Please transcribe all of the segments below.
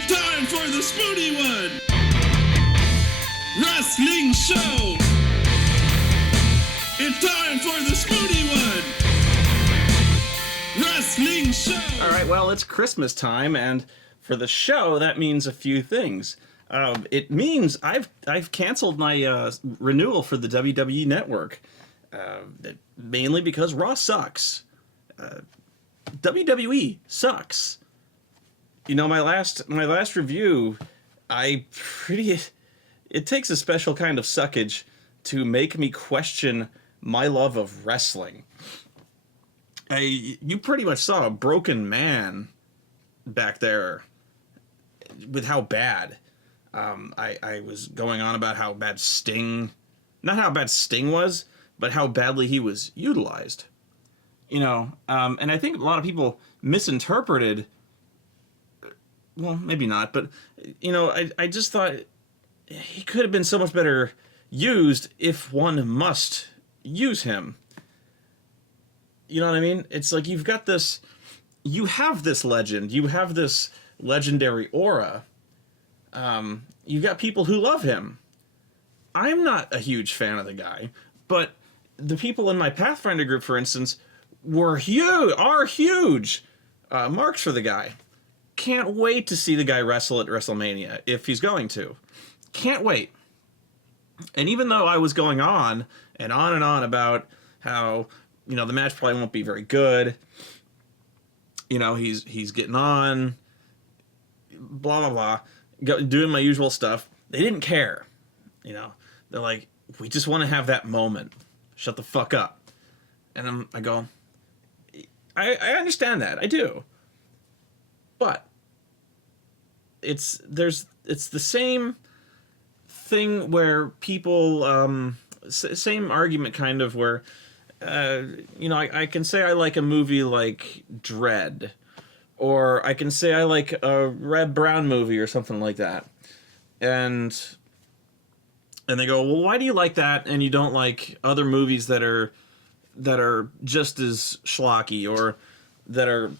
It's time for the Spoony One! Wrestling Show! It's time for the Spoony One! Wrestling Show! Alright, well, it's Christmas time, and for the show, that means a few things. It means I've canceled my renewal for the WWE Network. Mainly because Raw sucks. WWE sucks. You know, my last review, it takes a special kind of suckage to make me question my love of wrestling. You pretty much saw a broken man back there with how bad. I was going on about how bad Sting, not how bad Sting was, but how badly he was utilized. You know, and I think a lot of people misinterpreted, well, maybe not, but, you know, I just thought he could have been so much better used if one must use him. You know what I mean? It's like you have this legend, you have this legendary aura. You've got people who love him. I'm not a huge fan of the guy, but the people in my Pathfinder group, for instance, are huge marks for the guy. Can't wait to see the guy wrestle at WrestleMania, if he's going to. Can't wait. And even though I was going on and on about how, you know, the match probably won't be very good, you know, he's getting on, blah, blah, blah, doing my usual stuff, they didn't care. You know, they're like, we just want to have that moment. Shut the fuck up. And I go, I understand that. I do. But it's the same thing where people, same argument kind of where, you know, I can say I like a movie like Dread, or I can say I like a Red Brown movie or something like that. And they go, well, why do you like that and you don't like other movies that are just as schlocky, or that are,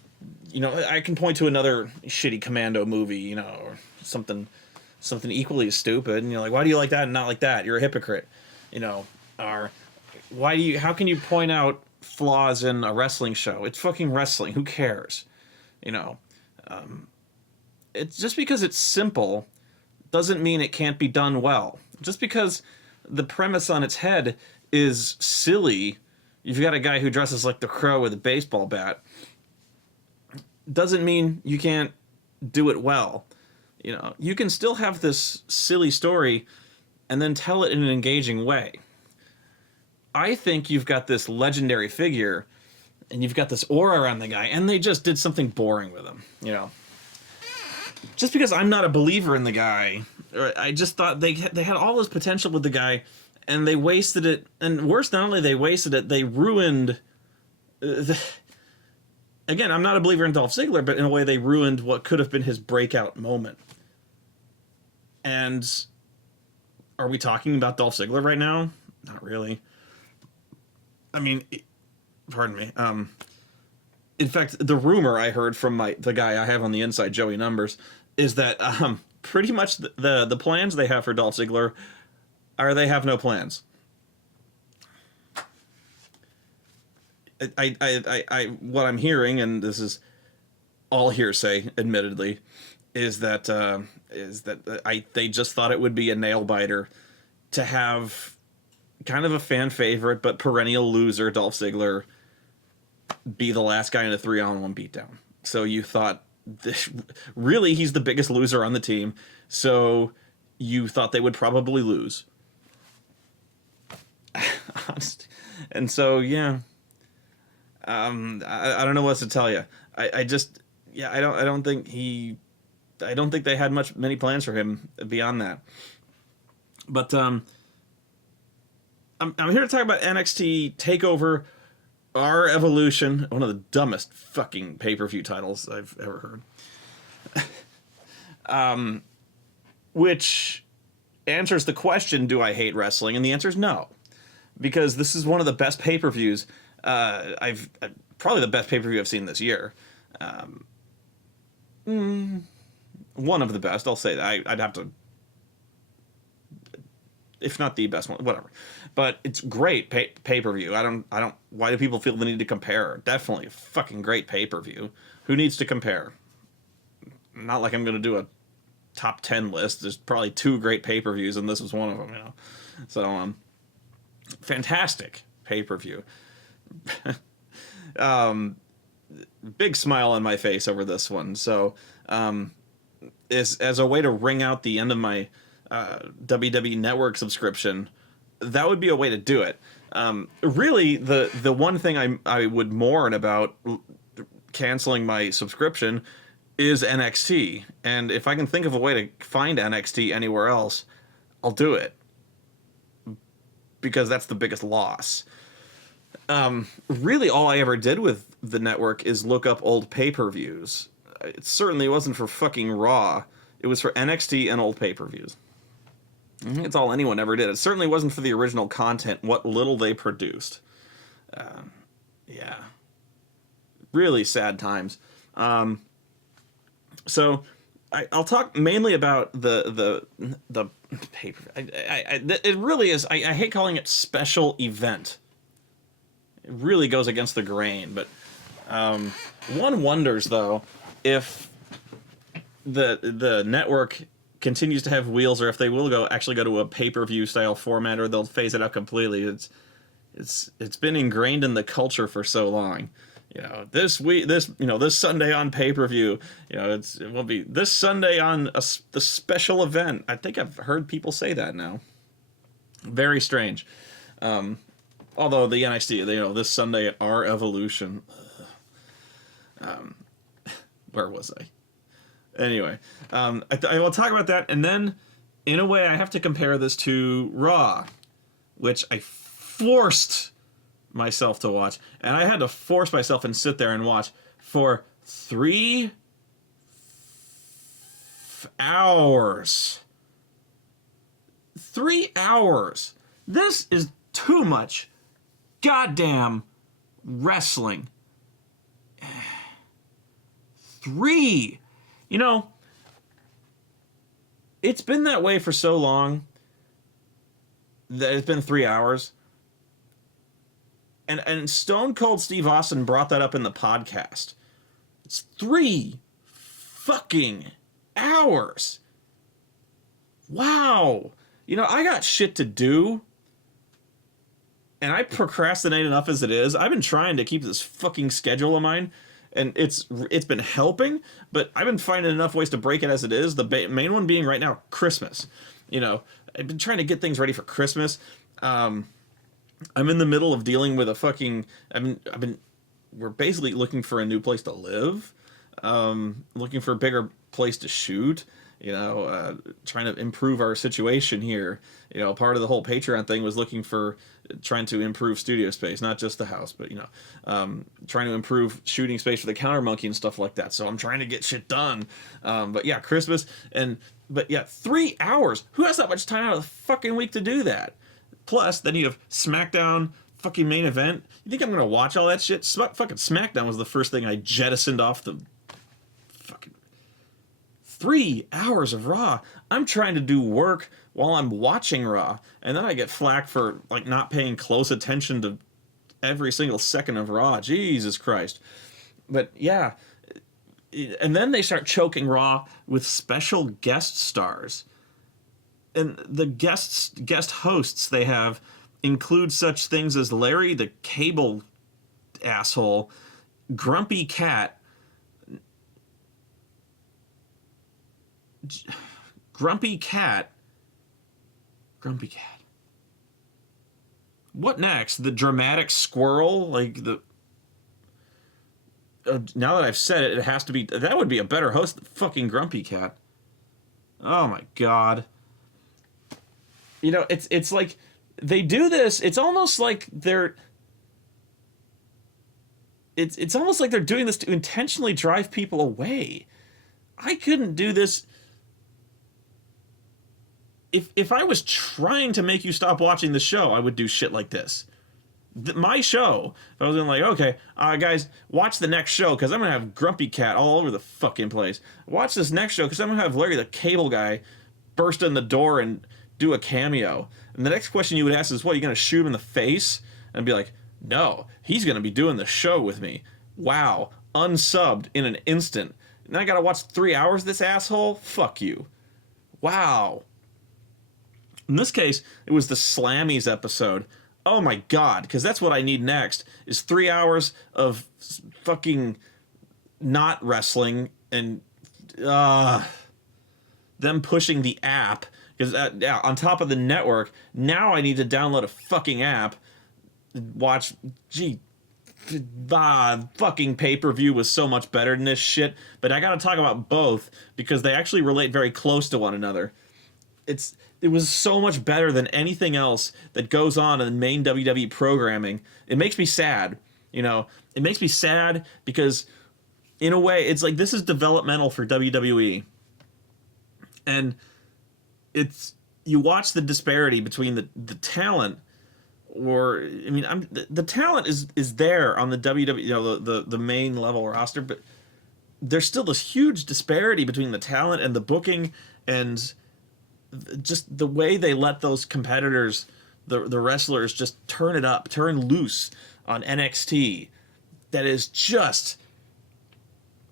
you know, I can point to another shitty Commando movie, you know, or something equally as stupid, and you're like, why do you like that and not like that? You're a hypocrite, you know. Or how can you point out flaws in a wrestling show? It's fucking wrestling. Who cares? You know, it's just because it's simple doesn't mean it can't be done well. Just because the premise on its head is silly, you've got a guy who dresses like the Crow with a baseball bat, doesn't mean you can't do it well. You know, you can still have this silly story and then tell it in an engaging way. I think you've got this legendary figure and you've got this aura around the guy, and they just did something boring with him, you know. Just because I'm not a believer in the guy, I just thought they had all this potential with the guy, and they wasted it. And worse, not only they wasted it, they ruined. Again, I'm not a believer in Dolph Ziggler, but in a way, they ruined what could have been his breakout moment. And are we talking about Dolph Ziggler right now? Not really. I mean, pardon me. In fact, the rumor I heard from the guy I have on the inside, Joey Numbers, is that pretty much the plans they have for Dolph Ziggler are they have no plans. What I'm hearing, and this is all hearsay, admittedly, is that they just thought it would be a nail biter to have kind of a fan favorite but perennial loser Dolph Ziggler be the last guy in a 3-on-1 beatdown. So you thought, really, he's the biggest loser on the team, so you thought they would probably lose. And so, yeah. I don't know what else to tell you. I don't think they had many plans for him beyond that. But I'm here to talk about NXT Takeover, Our Evolution, one of the dumbest fucking pay-per-view titles I've ever heard. Which answers the question, do I hate wrestling? And the answer is no. Because this is one of the best pay-per-views probably the best pay-per-view I've seen this year. one of the best. I'll say that. I'd have to, if not the best one, whatever. But it's great pay-per-view. I don't. Why do people feel the need to compare? Definitely a fucking great pay-per-view. Who needs to compare? Not like I'm gonna do a top 10 list. There's probably 2 great pay-per-views, and this was one of them. So fantastic pay-per-view. Big smile on my face over this one. So as a way to ring out the end of my WWE Network subscription, that would be a way to do it. Really, the one thing I would mourn about canceling my subscription is NXT. And if I can think of a way to find NXT anywhere else, I'll do it. Because that's the biggest loss. Really, all I ever did with the network is look up old pay-per-views. It certainly wasn't for fucking Raw. It was for NXT and old pay-per-views. It's all anyone ever did. It certainly wasn't for the original content, what little they produced. Yeah. Really sad times. So I'll talk mainly about the paper. It really is. I hate calling it special event. It really goes against the grain. But one wonders though if the network continues to have wheels, or if they will actually go to a pay-per-view style format, or they'll phase it out completely. It's been ingrained in the culture for so long. This Sunday on pay-per-view, it will be this Sunday on the special event. I think I've heard people say that now. Very strange. Although the NXT, this Sunday, our evolution. Where was I? Anyway, I will talk about that, and then, in a way, I have to compare this to Raw, which I forced myself to watch, and I had to force myself and sit there and watch for 3 hours. 3 hours. This is too much goddamn wrestling. 3. It's been that way for so long that it's been 3 hours. And Stone Cold Steve Austin brought that up in the podcast. It's 3 fucking hours. Wow. I got shit to do. And I procrastinate enough as it is. I've been trying to keep this fucking schedule of mine. And it's been helping. But I've been finding enough ways to break it as it is. The main one being right now, Christmas. I've been trying to get things ready for Christmas. I'm in the middle of dealing with a fucking. We're basically looking for a new place to live, looking for a bigger place to shoot. Trying to improve our situation here. Part of the whole Patreon thing was trying to improve studio space, not just the house, but trying to improve shooting space for the Counter Monkey and stuff like that. So I'm trying to get shit done. But yeah, Christmas but yeah, 3 hours. Who has that much time out of the fucking week to do that? Plus, then you have SmackDown fucking main event. You think I'm gonna watch all that shit? Fucking SmackDown was the first thing I jettisoned off the fucking 3 hours of Raw. I'm trying to do work while I'm watching Raw, and then I get flack for not paying close attention to every single second of Raw. Jesus Christ. But yeah, and then they start choking Raw with special guest stars. And the guest hosts they have include such things as Larry the Cable asshole, Grumpy Cat, What next? The dramatic squirrel? Now that I've said it, it has to be. That would be a better host than fucking Grumpy Cat. Oh my god. It's like they do this. It's almost like they're. It's almost like they're doing this to intentionally drive people away. I couldn't do this. If I was trying to make you stop watching the show, I would do shit like this. My show, if I was like, okay, guys, watch the next show because I'm gonna have Grumpy Cat all over the fucking place. Watch this next show because I'm gonna have Larry the Cable Guy burst in the door and do a cameo. And the next question you would ask is, what, are you gonna shoot him in the face? And I'd be like, no, he's gonna be doing the show with me. Wow, unsubbed in an instant. And then I gotta watch 3 hours of this asshole? Fuck you. Wow. In this case, it was the Slammies episode. Oh my god, because that's what I need next, is 3 hours of fucking not wrestling and them pushing the app. Because on top of the network, now I need to download a fucking app, watch, fucking pay-per-view was so much better than this shit. But I gotta talk about both, because they actually relate very close to one another. It was so much better than anything else that goes on in the main WWE programming. It makes me sad, you know. It makes me sad because, in a way, it's like this is developmental for WWE, and you watch the disparity between the talent, or I mean, the talent is there on the WWE, you know, the main level roster, but there's still this huge disparity between the talent and the booking and just the way they let those competitors, the wrestlers, just turn it up, turn loose on NXT. That is just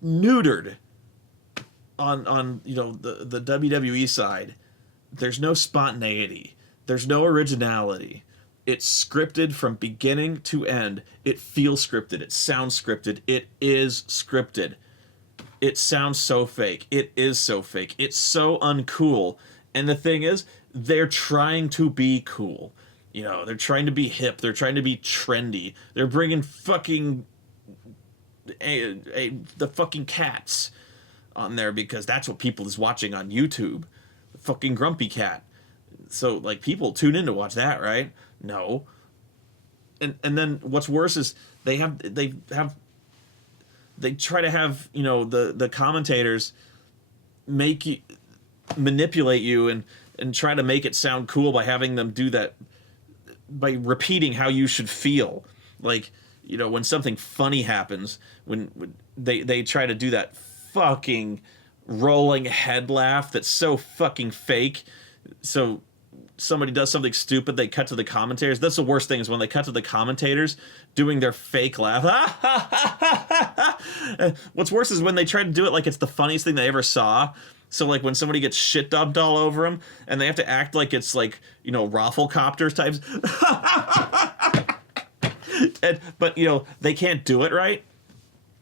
neutered on you know, the WWE side. There's no spontaneity. There's no originality. It's scripted from beginning to end. It feels scripted. It sounds scripted. It is scripted. It sounds so fake. It is so fake. It's so uncool. And the thing is, they're trying to be cool. You know, they're trying to be hip. They're trying to be trendy. They're bringing fucking the fucking cats on there because that's what people is watching on YouTube. The fucking Grumpy Cat. So, like, people tune in to watch that, right? No. And then what's worse is they try to have, you know, the commentators manipulate you and try to make it sound cool by having them do that, by repeating how you should feel. Like, you know, when something funny happens, when they try to do that fucking rolling head laugh that's so fucking fake. So somebody does something stupid, they cut to the commentators. That's the worst thing, is when they cut to the commentators doing their fake laugh. What's worse is when they try to do it like it's the funniest thing they ever saw. So, like, when somebody gets shit dumped all over them, and they have to act like it's, like, you know, Rafflecopters types. But, you know, they can't do it right.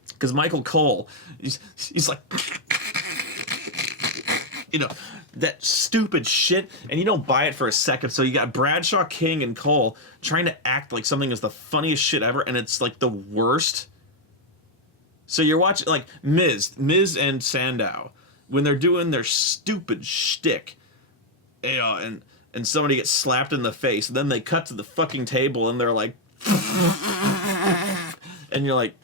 Because Michael Cole, he's like, you know, that stupid shit, and you don't buy it for a second. So you got Bradshaw, King, and Cole trying to act like something is the funniest shit ever, and it's, like, the worst. So you're watching, like, Miz and Sandow, when they're doing their stupid shtick, you know, and somebody gets slapped in the face, and then they cut to the fucking table, and they're like, and you're like,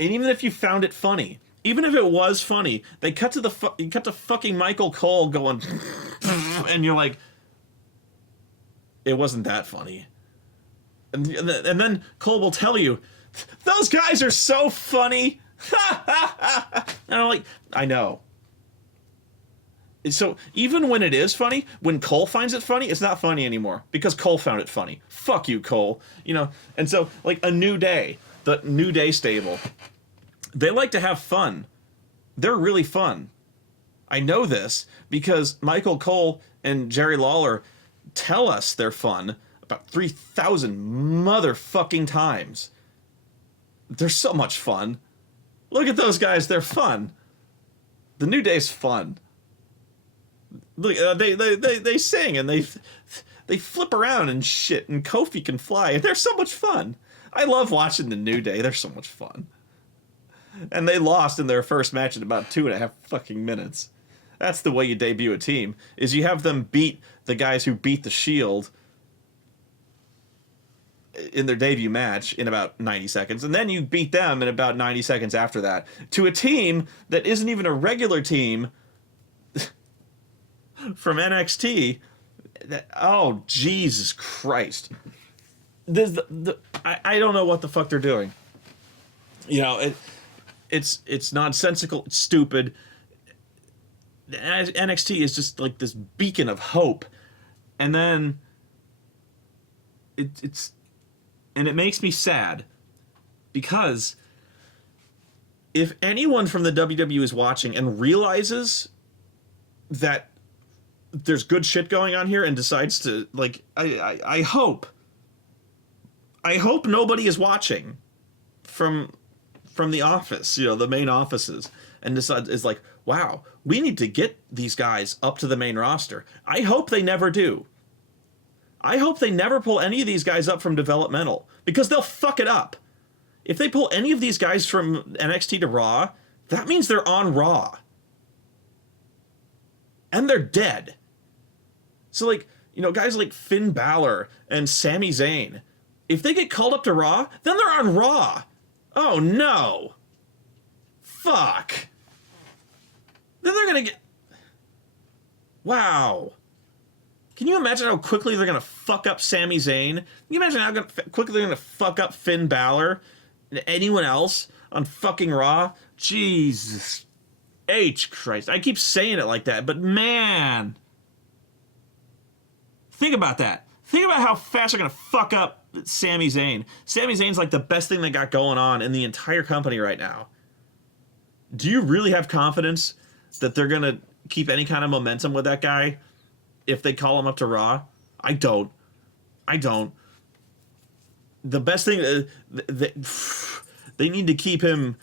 and even if you found it funny, even if it was funny, they cut to fucking Michael Cole going, and you're like, it wasn't that funny. And then Cole will tell you, those guys are so funny. And I'm like, I know. So even when it is funny, when Cole finds it funny, it's not funny anymore because Cole found it funny. Fuck you, Cole. You know, and so, like, a New Day, the New Day stable, they like to have fun. They're really fun. I know this because Michael Cole and Jerry Lawler tell us they're fun about 3,000 motherfucking times. They're so much fun. Look at those guys, they're fun. The New Day's fun. Look, they sing and they flip around and shit, and Kofi can fly, and they're so much fun. I love watching the New Day. They're so much fun. And they lost in their first match in about 2.5 fucking minutes. That's the way you debut a team, is you have them beat the guys who beat the Shield in their debut match in about 90 seconds, and then you beat them in about 90 seconds after that to a team that isn't even a regular team from NXT, Oh, Jesus Christ. I don't know what the fuck they're doing. You know, it's nonsensical, it's stupid. NXT is just like this beacon of hope. And then it's and it makes me sad because if anyone from the WWE is watching and realizes that there's good shit going on here and decides to, like, I hope nobody is watching from the office, you know, the main offices, and decides, is like, wow, we need to get these guys up to the main roster. I hope they never do. I hope they never pull any of these guys up from developmental, because they'll fuck it up. If they pull any of these guys from NXT to Raw, that means they're on Raw. And they're dead. So, like, you know, guys like Finn Balor and Sami Zayn, if they get called up to Raw, then they're on Raw. Oh, no. Fuck. Then they're gonna get... Wow. Can you imagine how quickly they're gonna fuck up Sami Zayn? Can you imagine how quickly they're gonna fuck up Finn Balor? And anyone else on fucking Raw? Jesus H. Christ. I keep saying it like that, but man. Think about that. Think about how fast they're gonna fuck up Sami Zayn. Sami Zayn's like the best thing they got going on in the entire company right now. Do you really have confidence that they're gonna keep any kind of momentum with that guy if they call him up to Raw? I don't. The best thing, they need to keep him.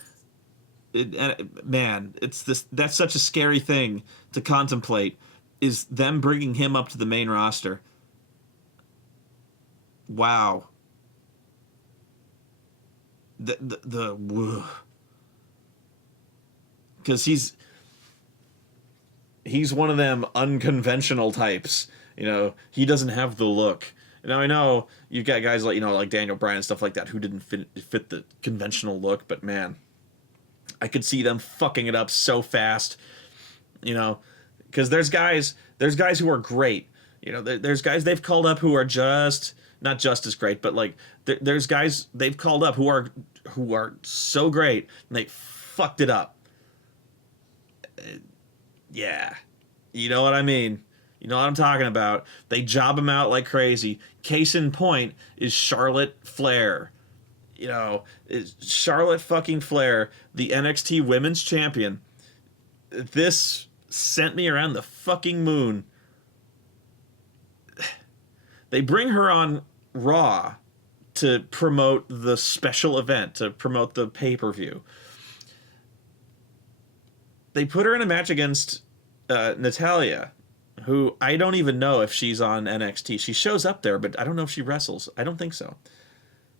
Man, that's such a scary thing to contemplate, is them bringing him up to the main roster. Wow. Because he's one of them unconventional types. You know, he doesn't have the look. Now, I know you've got guys like, you know, like Daniel Bryan and stuff like that who didn't fit the conventional look, but man, I could see them fucking it up so fast, you know, because there's guys who are great. You know, there's guys they've called up who are not just as great, but like there's guys they've called up who are so great and they fucked it up. Yeah, you know what I mean. You know what I'm talking about. They job him out like crazy. Case in point is Charlotte Flair. You know, Charlotte fucking Flair, the NXT Women's Champion. This sent me around the fucking moon. They bring her on Raw to promote the special event, to promote the pay-per-view. They put her in a match against Natalya, who I don't even know if she's on NXT. She shows up there, but I don't know if she wrestles. I don't think so.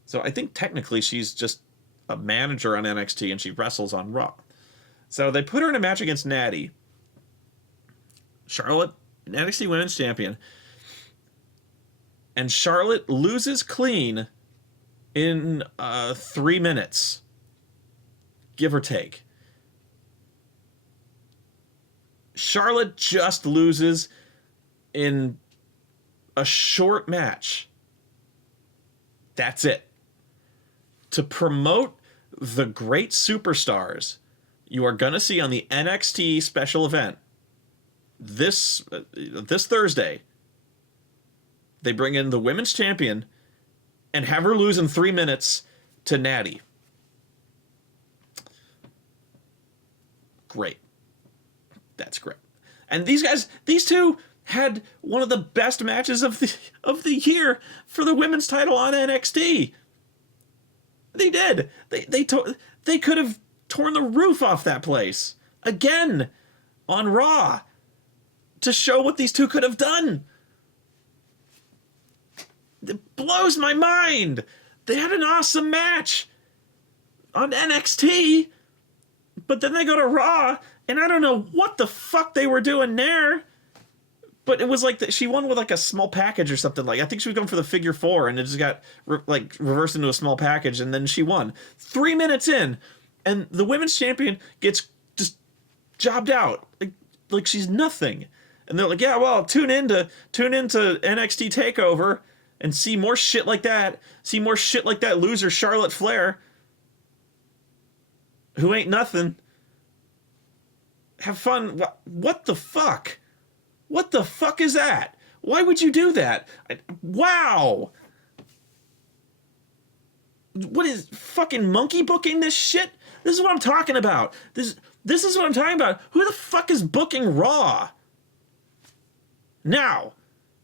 So I think technically she's just a manager on NXT and she wrestles on Raw. So they put her in a match against Natty. Charlotte, NXT Women's Champion. And Charlotte loses clean in 3 minutes. Give or take. Charlotte just loses in a short match. That's it. To promote the great superstars you are going to see on the NXT special event this Thursday, they bring in the women's champion and have her lose in 3 minutes to Natty. Great. That's great. And these two had one of the best matches of the year for the women's title on NXT. They did. They could have torn the roof off that place again on Raw to show what these two could have done. It blows my mind. They had an awesome match on NXT, but then they go to Raw, and I don't know what the fuck they were doing there. But it was like she won with like a small package or something. Like I think she was going for the figure 4, and it just got reversed into a small package, and then she won. 3 minutes in, and the women's champion gets just jobbed out like she's nothing. And they're like, yeah, well, tune into NXT Takeover and see more shit like that. See more shit like that loser Charlotte Flair, who ain't nothing. Have fun. What the fuck? What the fuck is that? Why would you do that? Wow. What is fucking monkey booking this shit? This is what I'm talking about. This is what I'm talking about. Who the fuck is booking Raw? Now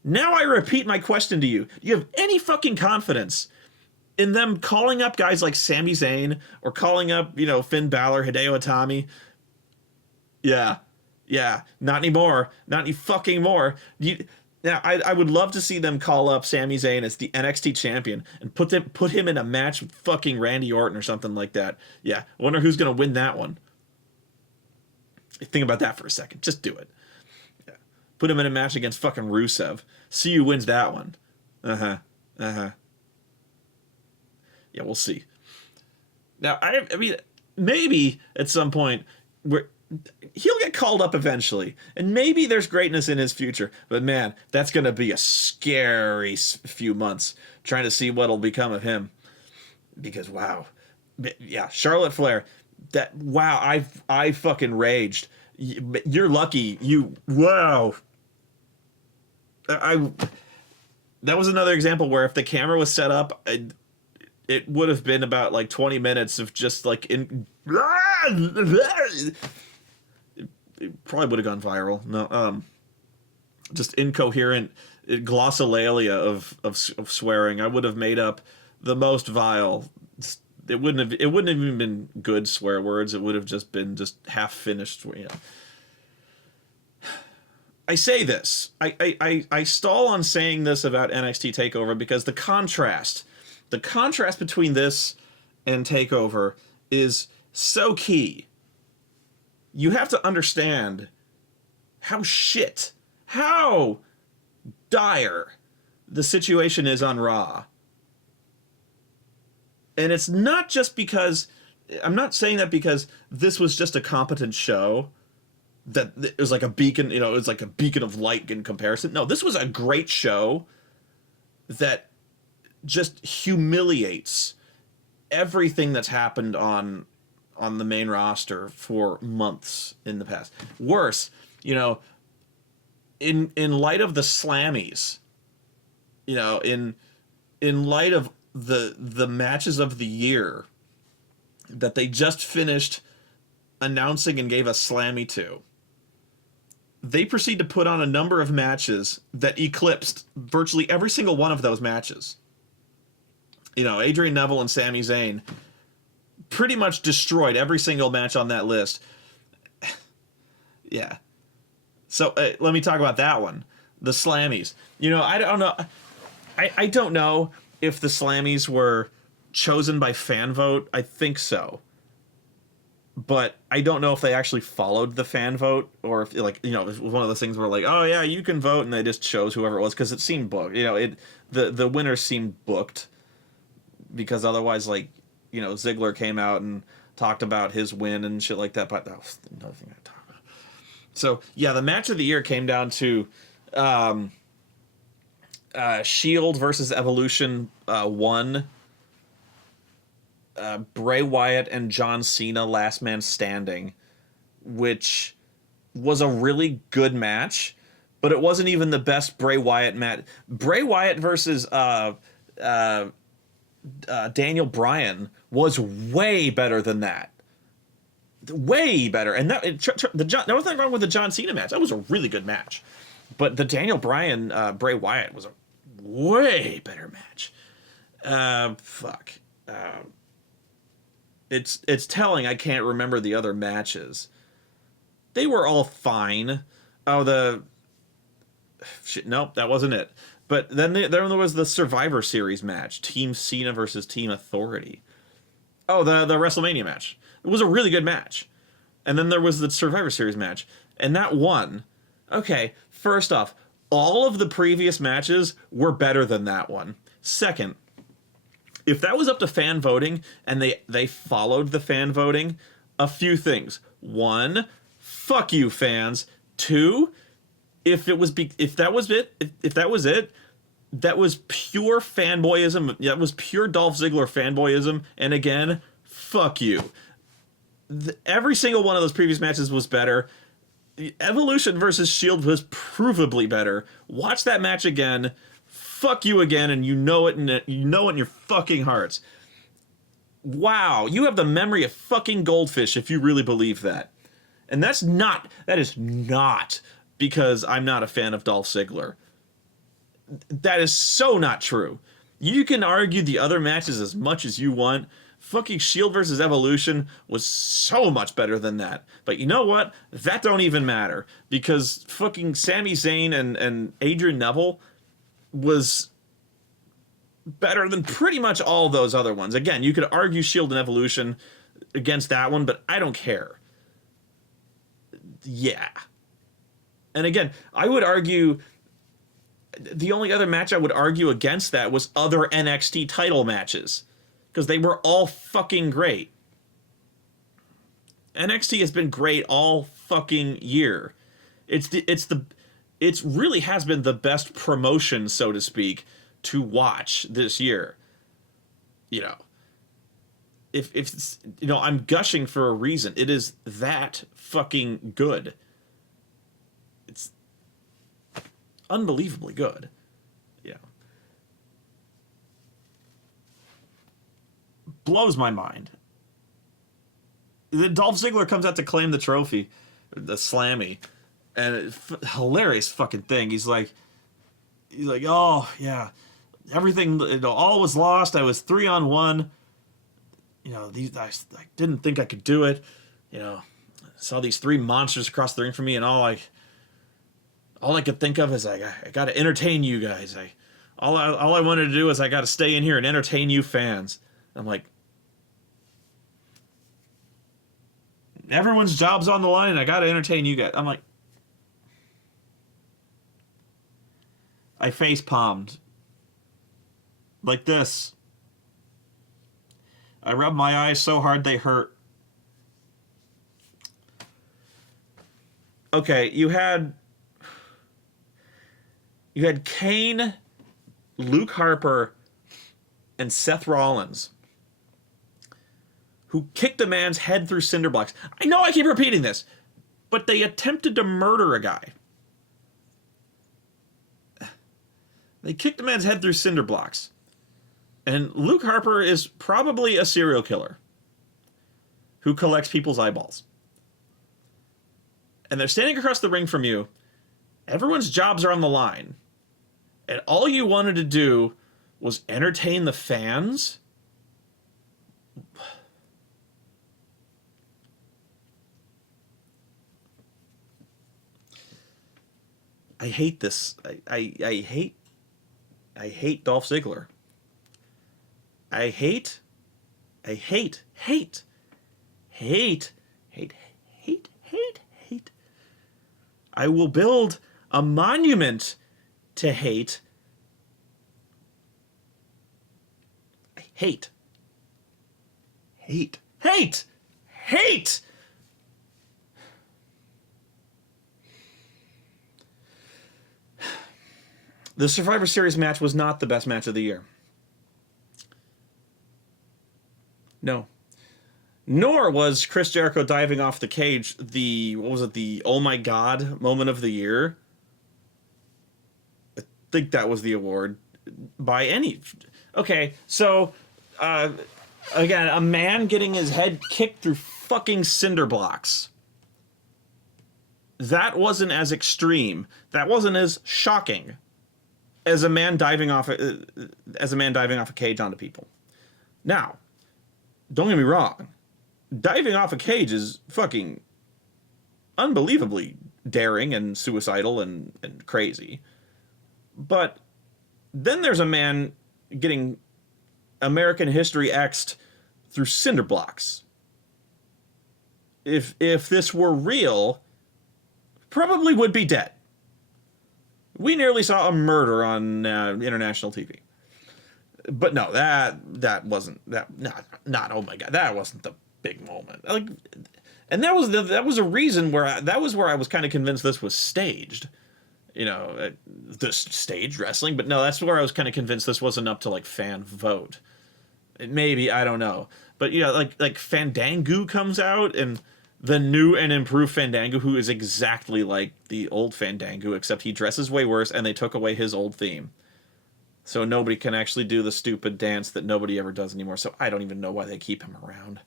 I repeat my question to you. Do you have any fucking confidence in them calling up guys like Sami Zayn or calling up, Finn Balor, Hideo Itami? Yeah, not anymore. Not any fucking more. Now, I would love to see them call up Sami Zayn as the NXT champion and put him in a match with fucking Randy Orton or something like that. Yeah, I wonder who's going to win that one. Think about that for a second. Just do it. Yeah. Put him in a match against fucking Rusev. See who wins that one. Yeah, we'll see. Now, I mean, maybe at some point he'll get called up eventually, and maybe there's greatness in his future. But man, that's going to be a scary few months trying to see what'll become of him. Because wow, yeah, Charlotte Flair. I fucking raged. You're lucky. Wow. That was another example where if the camera was set up, it would have been about like 20 minutes of just like it probably would have gone viral. No, just incoherent glossolalia of swearing. I would have made up the most vile. It wouldn't have even been good swear words. It would have just been half finished. I say this. I stall on saying this about NXT Takeover because the contrast between this and Takeover is so key. You have to understand how dire the situation is on Raw. And it's not just because, I'm not saying that because this was just a competent show, that it was like a beacon, it was like a beacon of light in comparison. No, this was a great show that just humiliates everything that's happened on the main roster for months in the past. Worse, in light of the Slammies, in light of the matches of the year that they just finished announcing and gave a Slammy to, they proceed to put on a number of matches that eclipsed virtually every single one of those matches. Adrian Neville and Sami Zayn pretty much destroyed every single match on that list. Yeah. So let me talk about that one. The Slammies. I don't know. I don't know if the Slammies were chosen by fan vote. I think so. But I don't know if they actually followed the fan vote, or if it was one of those things where like, oh yeah, you can vote, and they just chose whoever it was because it seemed booked. The winners seemed booked because otherwise, Ziggler came out and talked about his win and shit like that. But that was another thing I talked about. So yeah, the match of the year came down to Shield versus Evolution 1. Bray Wyatt and John Cena Last Man Standing, which was a really good match, but it wasn't even the best Bray Wyatt match. Bray Wyatt versus Daniel Bryan was way better than that. Way better. And there was nothing wrong with the John Cena match. That was a really good match. But the Daniel Bryan Bray Wyatt was a way better match. It's telling I can't remember the other matches. They were all fine. Oh, nope, that wasn't it. But then there was the Survivor Series match, Team Cena versus Team Authority. Oh, the WrestleMania match. It was a really good match. And then there was the Survivor Series match, and that won. Okay, first off, all of the previous matches were better than that one. Second, if that was up to fan voting and they followed the fan voting, a few things. One, fuck you fans. Two, if that was it, if that was it, that was pure fanboyism. That was pure Dolph Ziggler fanboyism. And again, fuck you. Every single one of those previous matches was better. Evolution versus Shield was provably better. Watch that match again. Fuck you again, and you know it in your fucking hearts. Wow, you have the memory of fucking goldfish if you really believe that. And that is not because I'm not a fan of Dolph Ziggler. That is so not true. You can argue the other matches as much as you want. Fucking Shield versus Evolution was so much better than that. But you know what? That don't even matter. Because fucking Sami Zayn and Adrian Neville was better than pretty much all those other ones. Again, you could argue Shield and Evolution against that one, but I don't care. Yeah. And again, I would argue the only other match I would argue against that was other NXT title matches, because they were all fucking great. NXT has been great all fucking year. It really has been the best promotion, so to speak, to watch this year. You know, if you know, I'm gushing for a reason. It is that fucking good. It's unbelievably good. Yeah. Blows my mind. Dolph Ziggler comes out to claim the trophy, the Slammy, and hilarious fucking thing. He's like, oh yeah, everything, all was lost. I was 3-on-1. You know, I didn't think I could do it. You know, saw these three monsters across the ring from me, and all I could think of is I got to entertain you guys. All I wanted to do is I got to stay in here and entertain you fans. I'm like, everyone's job's on the line, and I got to entertain you guys. I'm like, I face palmed like this. I rubbed my eyes so hard they hurt. Okay, you had Kane, Luke Harper, and Seth Rollins, who kicked a man's head through cinder blocks. I know I keep repeating this, but they attempted to murder a guy. They kicked a man's head through cinder blocks. And Luke Harper is probably a serial killer who collects people's eyeballs. And they're standing across the ring from you. Everyone's jobs are on the line. And all you wanted to do was entertain the fans? I hate this. I hate Dolph Ziggler. I hate. I will build a monument to hate. I hate. The Survivor Series match was not the best match of the year. No. Nor was Chris Jericho diving off the cage the oh my god moment of the year. I think that was the award by any. Okay, so again, a man getting his head kicked through fucking cinder blocks. That wasn't as extreme. That wasn't as shocking as a man diving off a cage onto people. Now, don't get me wrong. Diving off a cage is fucking unbelievably daring and suicidal and crazy. But then there's a man getting American history X'd through cinder blocks. If this were real, probably would be dead. We nearly saw a murder on international TV. But no, that wasn't not oh my god, that wasn't the big moment. Like, and that was a reason where I was kind of convinced this was staged. the stage wrestling. But no, that's where I was kind of convinced this wasn't up to like fan vote. Maybe, I don't know. But like Fandango comes out, and the new and improved Fandango, who is exactly like the old Fandango, except he dresses way worse, and they took away his old theme. So nobody can actually do the stupid dance that nobody ever does anymore. So I don't even know why they keep him around.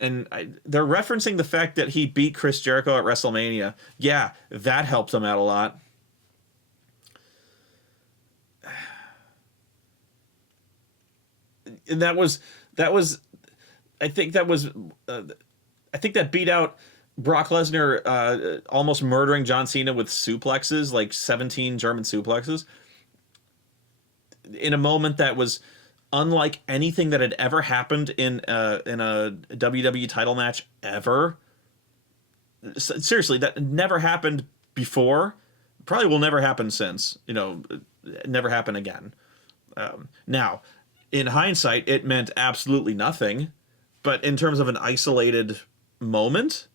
And they're referencing the fact that he beat Chris Jericho at WrestleMania. Yeah, that helped him out a lot. And I think that beat out Brock Lesnar almost murdering John Cena with suplexes, like 17 German suplexes, in a moment that was unlike anything that had ever happened in a WWE title match ever. Seriously, that never happened before. Probably will never happen since. Never happen again. Now, in hindsight, it meant absolutely nothing. But in terms of an isolated moment,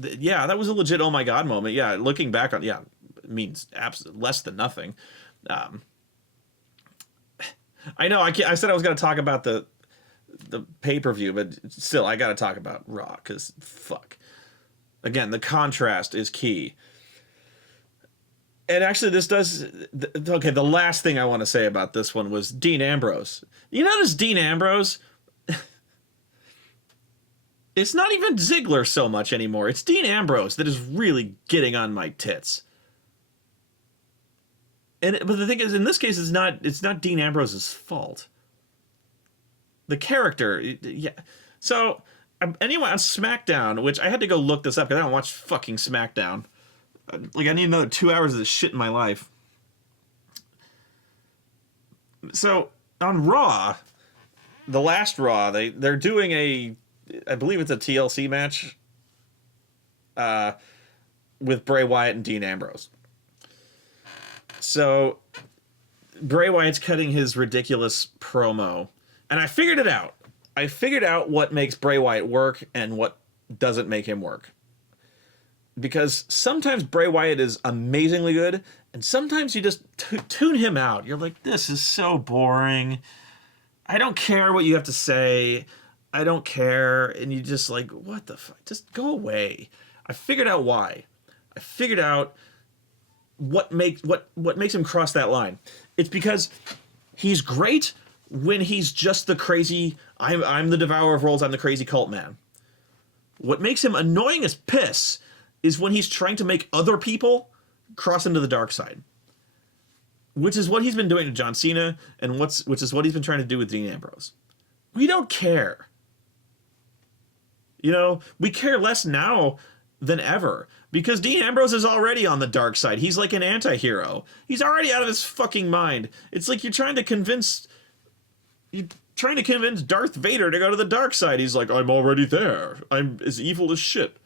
yeah, that was a legit oh my god moment. Yeah, looking back on, yeah, it means less than nothing. I know I said I was going to talk about the pay-per-view, but still, I got to talk about Raw, because fuck. Again, the contrast is key. And actually, this does... Okay, the last thing I want to say about this one was Dean Ambrose. You notice Dean Ambrose... It's not even Ziggler so much anymore. It's Dean Ambrose that is really getting on my tits. But the thing is, in this case, it's not Dean Ambrose's fault. The character, yeah. So, anyway, on SmackDown, which I had to go look this up because I don't watch fucking SmackDown. Like, I need another 2 hours of this shit in my life. So, on Raw, the last Raw, they're doing I believe it's a TLC match with Bray Wyatt and Dean Ambrose. So, Bray Wyatt's cutting his ridiculous promo, and I figured it out. I figured out what makes Bray Wyatt work and what doesn't make him work. Because sometimes Bray Wyatt is amazingly good, and sometimes you just tune him out. You're like, this is so boring. I don't care what you have to say. I don't care. And you just like, what the fuck? Just go away. I figured out why. I figured out what makes him cross that line. It's because he's great when he's just the crazy, I'm the devourer of worlds, I'm the crazy cult man. What makes him annoying as piss is when he's trying to make other people cross into the dark side. Which is what he's been doing to John Cena, and which is what he's been trying to do with Dean Ambrose. We don't care. We care less now than ever. Because Dean Ambrose is already on the dark side. He's like an anti-hero. He's already out of his fucking mind. It's like you're trying to convince Darth Vader to go to the dark side. He's like, I'm already there. I'm as evil as shit.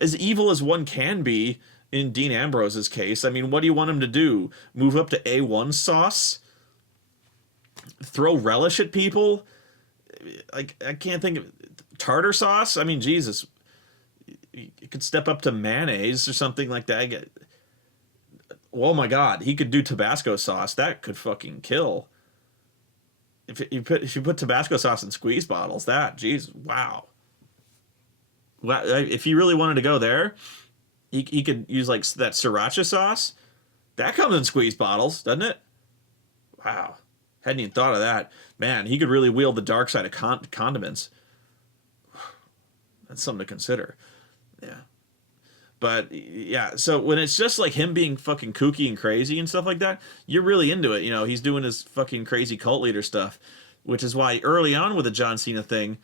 As evil as one can be in Dean Ambrose's case. I mean, what do you want him to do? Move up to A1 sauce? Throw relish at people? Like, I can't think of... Tartar sauce? I mean, Jesus... You could step up to mayonnaise or something like that. Oh my god, he could do Tabasco sauce. That could fucking kill. If you put Tabasco sauce in squeeze bottles, jeez, wow. If he really wanted to go there, he could use like that sriracha sauce. That comes in squeeze bottles, doesn't it? Wow, hadn't even thought of that. Man, he could really wield the dark side of condiments. That's something to consider. Yeah. But, yeah, so when it's just like him being fucking kooky and crazy and stuff like that, you're really into it. He's doing his fucking crazy cult leader stuff, which is why early on with the John Cena thing,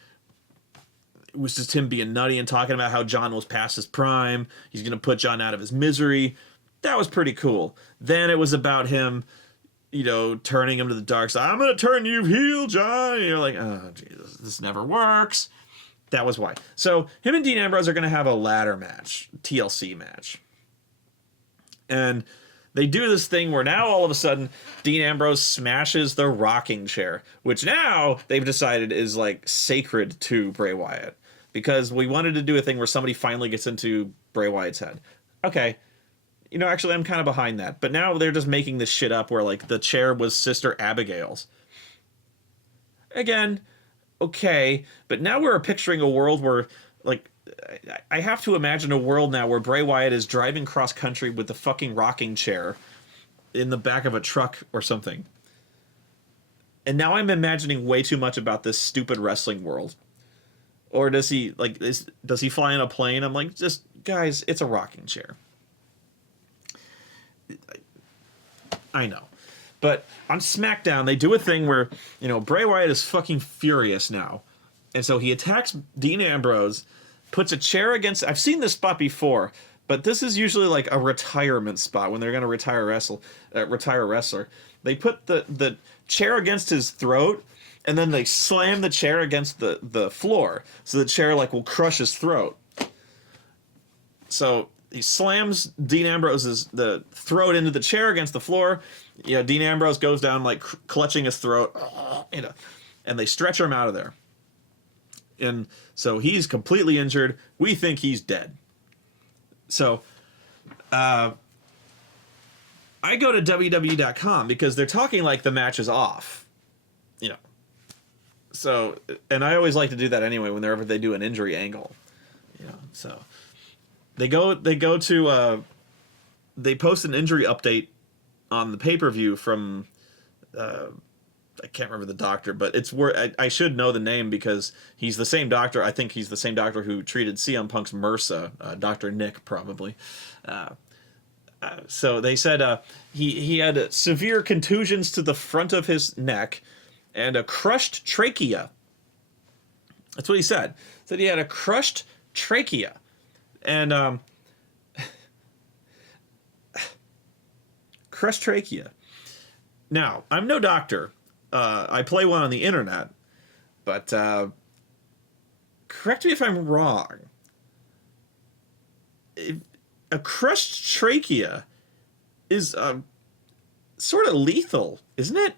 it was just him being nutty and talking about how John was past his prime. He's going to put John out of his misery. That was pretty cool. Then it was about him, turning him to the dark side. I'm going to turn you heel, John. And you're like, oh, Jesus, this never works. That was why. So him and Dean Ambrose are going to have a ladder match, TLC match. And they do this thing where now all of a sudden Dean Ambrose smashes the rocking chair, which now they've decided is like sacred to Bray Wyatt. because we wanted to do a thing where somebody finally gets into Bray Wyatt's head. Okay. You know, actually, I'm kind of behind that. But now they're just making this shit up where, like, the chair was Sister Abigail's. Again, okay. But now we're picturing a world where, like, I have to imagine a world now where Bray Wyatt is driving cross-country with the fucking rocking chair in the back of a truck or something. And now I'm imagining way too much about this stupid wrestling world. Or does he, like, does he fly in a plane? I'm like, just, guys, it's a rocking chair. I know. But on SmackDown, they do a thing where, you know, Bray Wyatt is fucking furious now. And so he attacks Dean Ambrose, puts a chair against... I've seen this spot before, but this is usually like a retirement spot when they're going to retire a wrestler. They put the chair against his throat, and then they slam the chair against the floor, so the chair, like, will crush his throat. So he slams Dean Ambrose's the throat into the chair against the floor. You know, Dean Ambrose goes down, like, clutching his throat, you know, and they stretch him out of there. And so he's completely injured. We think he's dead. So, I go to WWE.com because they're talking like the match is off, you know. So, and I always like to do that anyway whenever they do an injury angle, you know. So they post an injury update on the pay-per-view from, I can't remember the doctor, but it's where I should know the name because he's the same doctor. I think he's the same doctor who treated CM Punk's MRSA, Dr. Nick, probably. So they said he had severe contusions to the front of his neck and a crushed trachea. That's what he said. Said he had a crushed trachea. And crushed trachea. Now, I'm no doctor. I play one on the internet. But correct me if I'm wrong. A crushed trachea is sort of lethal, isn't it?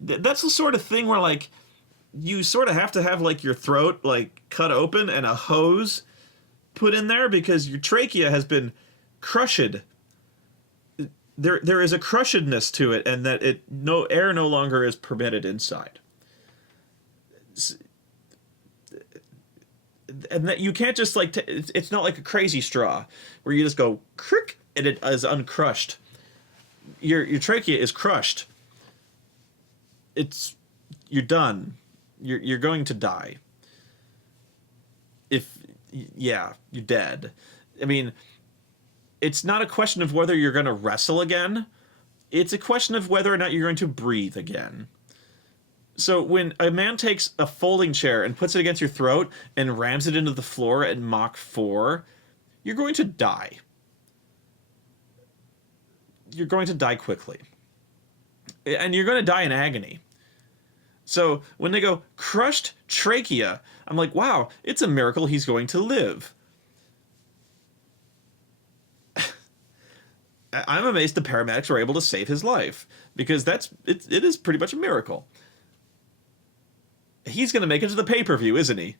That's the sort of thing where, like, you sort of have to have, like, your throat, like, cut open and a hose put in there because your trachea has been crushed. There is a crushedness to it, and that air no longer is permitted inside. And that you can't just, like, it's not like a crazy straw where you just go crick and it is uncrushed. Your trachea is crushed. You're done. You're going to die. You're dead. I mean, it's not a question of whether you're going to wrestle again. It's a question of whether or not you're going to breathe again. So when a man takes a folding chair and puts it against your throat and rams it into the floor at Mach 4, you're going to die. You're going to die quickly. And you're going to die in agony. So when they go, crushed trachea, I'm like, wow, it's a miracle he's going to live. I'm amazed the paramedics were able to save his life. Because it is pretty much a miracle. He's going to make it to the pay-per-view, isn't he?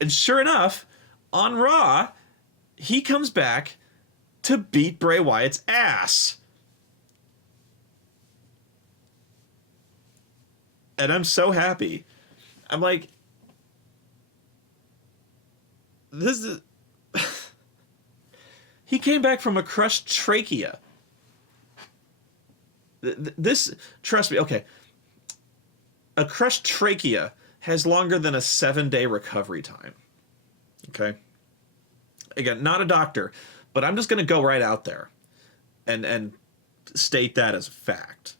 And sure enough, on Raw, he comes back to beat Bray Wyatt's ass. And I'm so happy. I'm like, this is... He came back from a crushed trachea. This, trust me, okay. A crushed trachea has longer than a 7-day recovery time. Okay? Again, not a doctor, but I'm just going to go right out there and state that as a fact.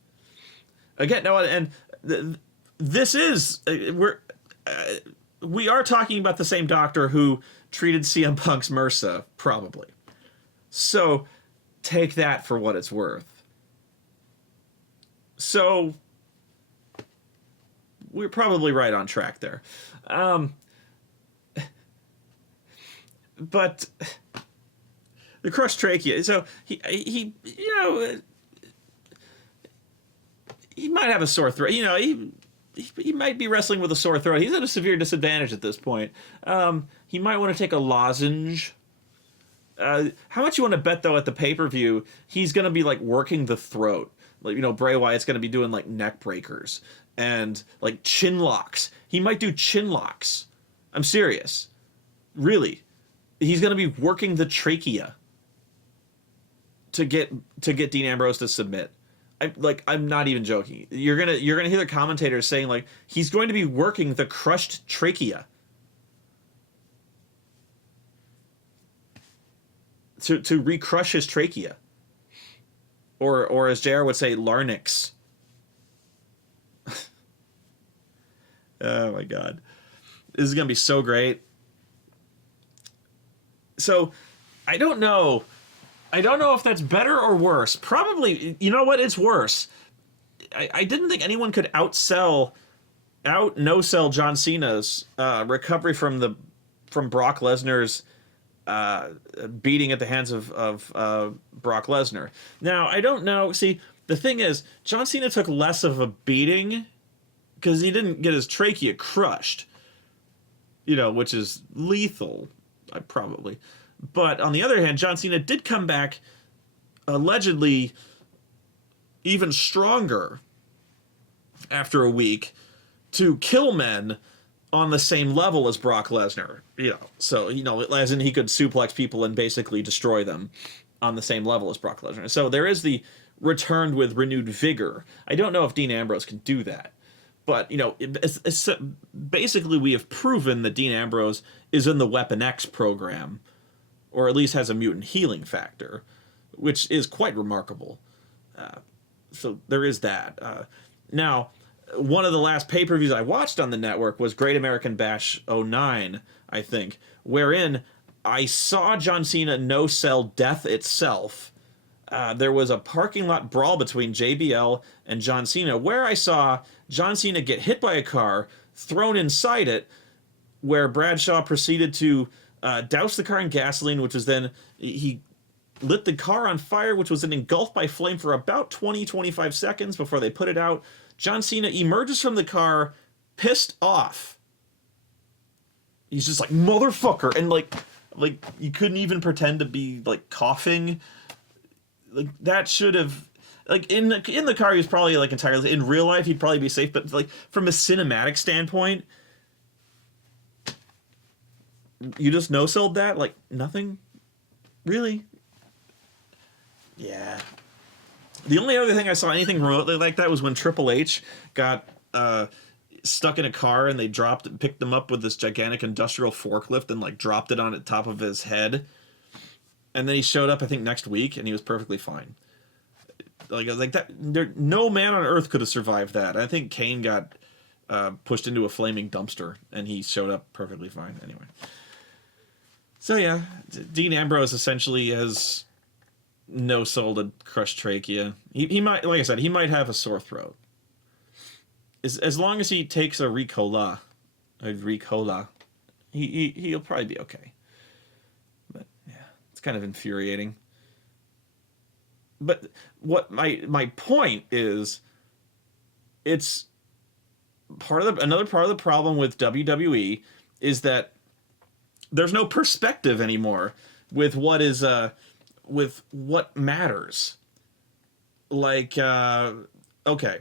Again, no, and this is we are talking about the same doctor who treated CM Punk's MRSA, probably. So take that for what it's worth. So we're probably right on track there. But the crushed trachea, so he you know, he might have a sore throat. You know, he might be wrestling with a sore throat. He's at a severe disadvantage at this point. He might want to take a lozenge. How much you want to bet, though, at the pay-per-view, he's going to be, like, working the throat. Like, you know, Bray Wyatt's going to be doing, like, neck breakers and, like, chin locks. He might do chin locks. I'm serious. Really. He's going to be working the trachea to get Dean Ambrose to submit. I'm not even joking. You're gonna hear the commentators saying, like, he's going to be working the crushed trachea to recrush his trachea, or as JR would say, larynx. Oh my god, this is gonna be so great. So, I don't know if that's better or worse. Probably, you know what? It's worse. I didn't think anyone could no sell John Cena's recovery from Brock Lesnar's beating at the hands of Brock Lesnar. Now, I don't know. See, the thing is, John Cena took less of a beating because he didn't get his trachea crushed, you know, which is lethal, probably. But on the other hand, John Cena did come back allegedly even stronger after a week to kill men on the same level as Brock Lesnar. You know, so, you know, as in he could suplex people and basically destroy them on the same level as Brock Lesnar. So there is the returned with renewed vigor. I don't know if Dean Ambrose can do that. But, you know, basically we have proven that Dean Ambrose is in the Weapon X program, or at least has a mutant healing factor, which is quite remarkable. So there is that. Now, one of the last pay-per-views I watched on the network was Great American Bash '09, I think, wherein I saw John Cena no-sell Death itself. There was a parking lot brawl between JBL and John Cena, where I saw John Cena get hit by a car, thrown inside it, where Bradshaw proceeded to douse the car in gasoline, which was then, he lit the car on fire, which was then engulfed by flame for about 20-25 seconds before they put it out. John Cena emerges from the car, pissed off. He's just like, motherfucker, and like you couldn't even pretend to be like coughing. Like, that should have, like, in the car he was probably like entirely, in real life he'd probably be safe, but like from a cinematic standpoint, you just no-sold that? Like, nothing? Really? Yeah. The only other thing I saw anything remotely like that was when Triple H got stuck in a car and they picked him up with this gigantic industrial forklift and like dropped it on the top of his head. And then he showed up, I think, next week, and he was perfectly fine. Like that, no man on earth could have survived that. I think Kane got pushed into a flaming dumpster, and he showed up perfectly fine. Anyway. So yeah, Dean Ambrose essentially has no-sold a crushed trachea. He might, like I said, he might have a sore throat. As long as he takes a Ricola, he'll probably be okay. But yeah, it's kind of infuriating. But what my point is, it's another part of the problem with WWE is that there's no perspective anymore with what is with what matters. Like, okay,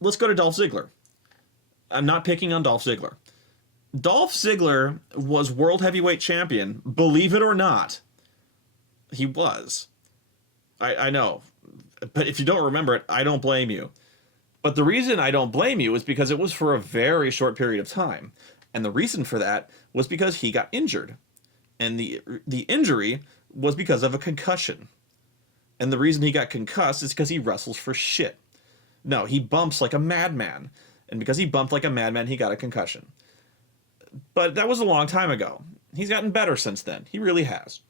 let's go to Dolph Ziggler. I'm not picking on Dolph Ziggler. Dolph Ziggler was World Heavyweight Champion, believe it or not. He was. I know. But if you don't remember it, I don't blame you. But the reason I don't blame you is because it was for a very short period of time. And the reason for that was because he got injured. And the injury was because of a concussion. And the reason he got concussed is because he wrestles for shit. No, he bumps like a madman. And because he bumped like a madman, he got a concussion. But that was a long time ago. He's gotten better since then. He really has.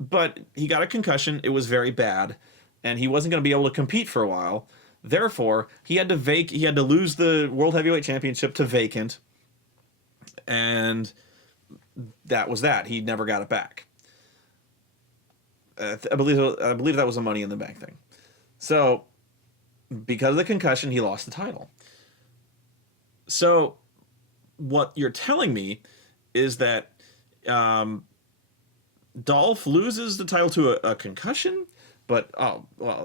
But he got a concussion. It was very bad. And he wasn't going to be able to compete for a while. Therefore, he had to lose the World Heavyweight Championship to vacant. And that was that. He never got it back. I believe that was a Money in the Bank thing. So Because of the concussion, he lost the title. So, what you're telling me is that Dolph loses the title to a concussion, but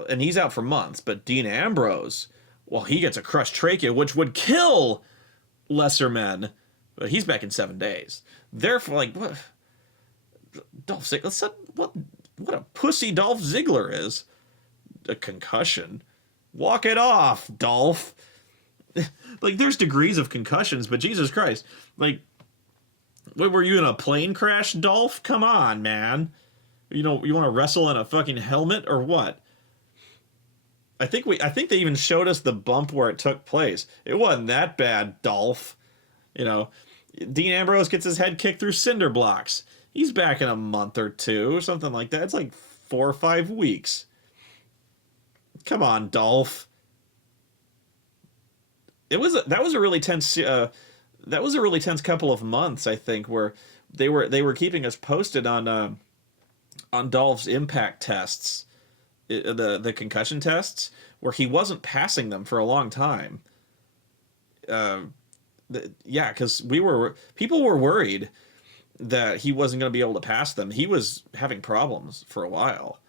and he's out for months. But Dean Ambrose, well, he gets a crushed trachea, which would kill lesser men, but he's back in 7 days. Therefore, like, what? Dolph Ziggler, what a pussy Dolph Ziggler is. A concussion. Walk it off, Dolph. Like, there's degrees of concussions, but Jesus Christ. Like, what, were you in a plane crash, Dolph? Come on, man. You know, you want to wrestle in a fucking helmet or what? I think they even showed us the bump where it took place. It wasn't that bad, Dolph. You know, Dean Ambrose gets his head kicked through cinder blocks. He's back in a month or two or something like that. It's like 4 or 5 weeks. Come on, Dolph. That was a really tense couple of months, I think, where they were keeping us posted on Dolph's impact tests, the concussion tests, where he wasn't passing them for a long time. Yeah, because people were worried that he wasn't going to be able to pass them. He was having problems for a while.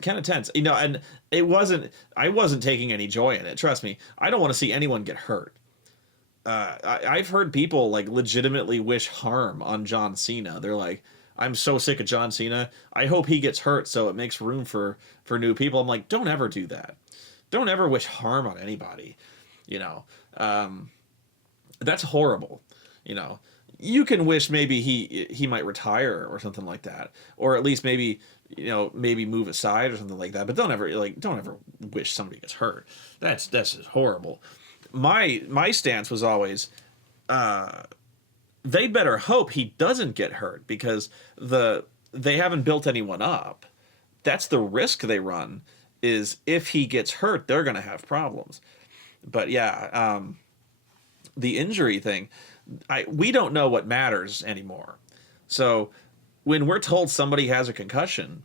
Kind of tense, you know, and I wasn't taking any joy in it. Trust me, I don't want to see anyone get hurt. I've heard people like legitimately wish harm on John Cena. They're like, I'm so sick of John Cena. I hope he gets hurt so it makes room for new people. I'm like, don't ever do that. Don't ever wish harm on anybody. You know, that's horrible. You know, you can wish maybe he might retire or something like that, or at least maybe, you know, maybe move aside or something like that. But don't ever wish somebody gets hurt. That's just horrible. My stance was always, they better hope he doesn't get hurt, because they haven't built anyone up. That's the risk they run, is if he gets hurt, they're gonna have problems. But yeah, the injury thing, we don't know what matters anymore. So when we're told somebody has a concussion,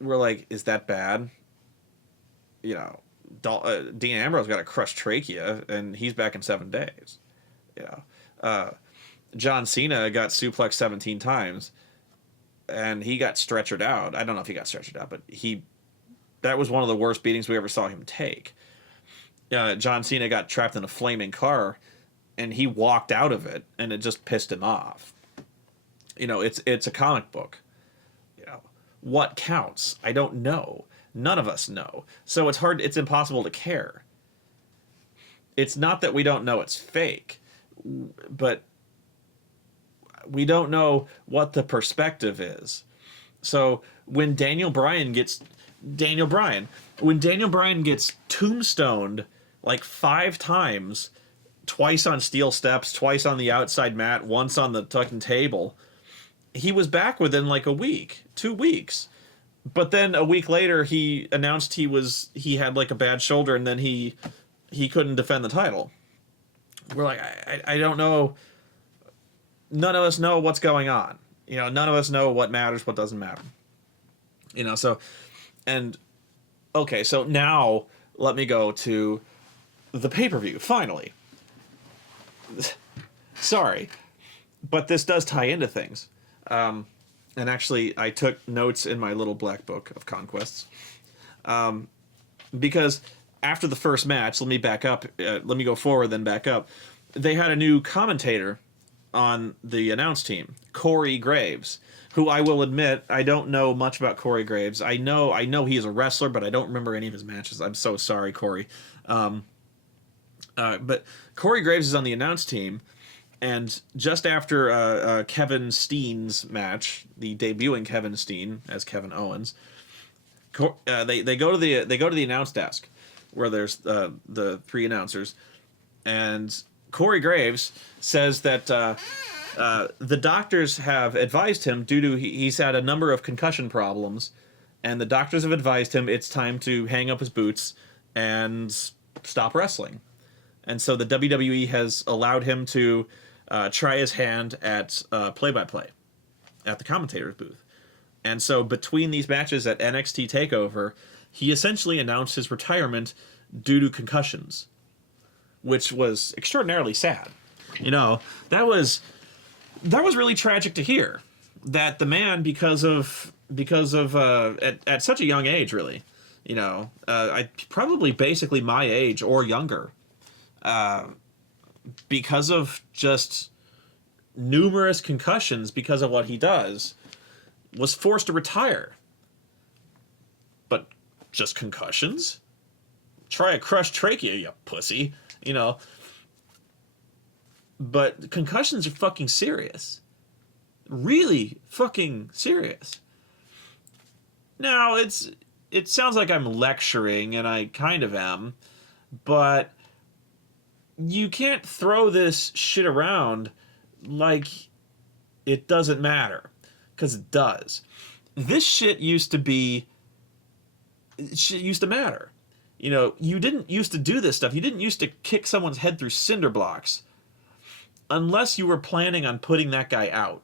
we're like, is that bad? You know, Dean Ambrose got a crushed trachea, and he's back in 7 days. You know, John Cena got suplexed 17 times, and he got stretchered out. I don't know if he got stretchered out, but that was one of the worst beatings we ever saw him take. John Cena got trapped in a flaming car, and he walked out of it, and it just pissed him off. You know, it's a comic book. You know, what counts? I don't know. None of us know. So it's impossible to care. It's not that we don't know it's fake, but we don't know what the perspective is. So when Daniel Bryan gets tombstoned like 5 times, twice on steel steps, twice on the outside mat, once on the fucking table, he was back within like a week, 2 weeks. But then a week later, he announced he had like a bad shoulder, and then he couldn't defend the title. We're like, I don't know. None of us know what's going on. You know, none of us know what matters, what doesn't matter. You know, so, and, okay, so now let me go to the pay-per-view, finally. Sorry, but this does tie into things. And actually, I took notes in my little black book of conquests. Because after the first match, let me back up. Let me go forward, then back up. They had a new commentator on the announce team, Corey Graves, who I will admit, I don't know much about Corey Graves. I know he is a wrestler, but I don't remember any of his matches. I'm so sorry, Corey. But Corey Graves is on the announce team. And just after Kevin Steen's match, the debuting Kevin Steen as Kevin Owens, they go to the announce desk, where there's the 3 announcers, and Corey Graves says that the doctors have advised him, due to he's had a number of concussion problems, and the doctors have advised him it's time to hang up his boots and stop wrestling. And so the WWE has allowed him to try his hand at play-by-play at the commentator's booth. And so between these matches at NXT Takeover, he essentially announced his retirement due to concussions, which was extraordinarily sad. You know, that was really tragic to hear, that the man, because of at such a young age, really, you know, I probably basically my age or younger, because of just numerous concussions because of what he does, was forced to retire. But just concussions? Try a crushed trachea, you pussy. You know. But concussions are fucking serious. Really fucking serious. Now, it sounds like I'm lecturing, and I kind of am, but you can't throw this shit around like it doesn't matter, because it does. This shit used to matter. You know, you didn't used to do this stuff. You didn't used to kick someone's head through cinder blocks unless you were planning on putting that guy out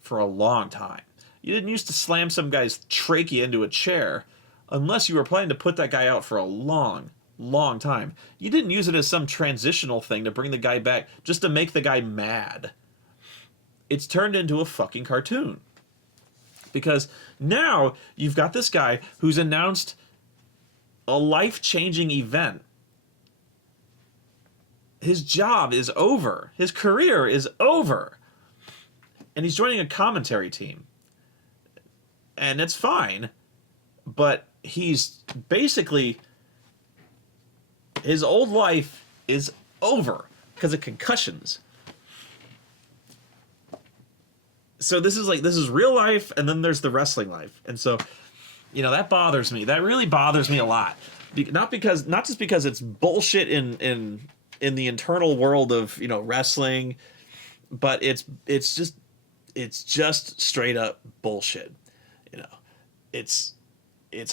for a long time. You didn't used to slam some guy's trachea into a chair unless you were planning to put that guy out for a long time. You didn't use it as some transitional thing to bring the guy back just to make the guy mad. It's turned into a fucking cartoon. Because now you've got this guy who's announced a life-changing event. His job is over. His career is over. And he's joining a commentary team. And it's fine. But he's basically... his old life is over because of concussions. So this is real life, and then there's the wrestling life. And so, you know, that bothers me. That really bothers me a lot. Not just because it's bullshit in the internal world of, you know, wrestling, but it's just straight up bullshit. You know, it's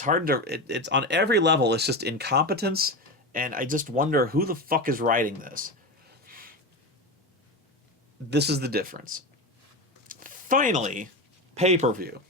hard to it's on every level. It's just incompetence, and I just wonder who the fuck is writing this. This is the difference. Finally, pay-per-view.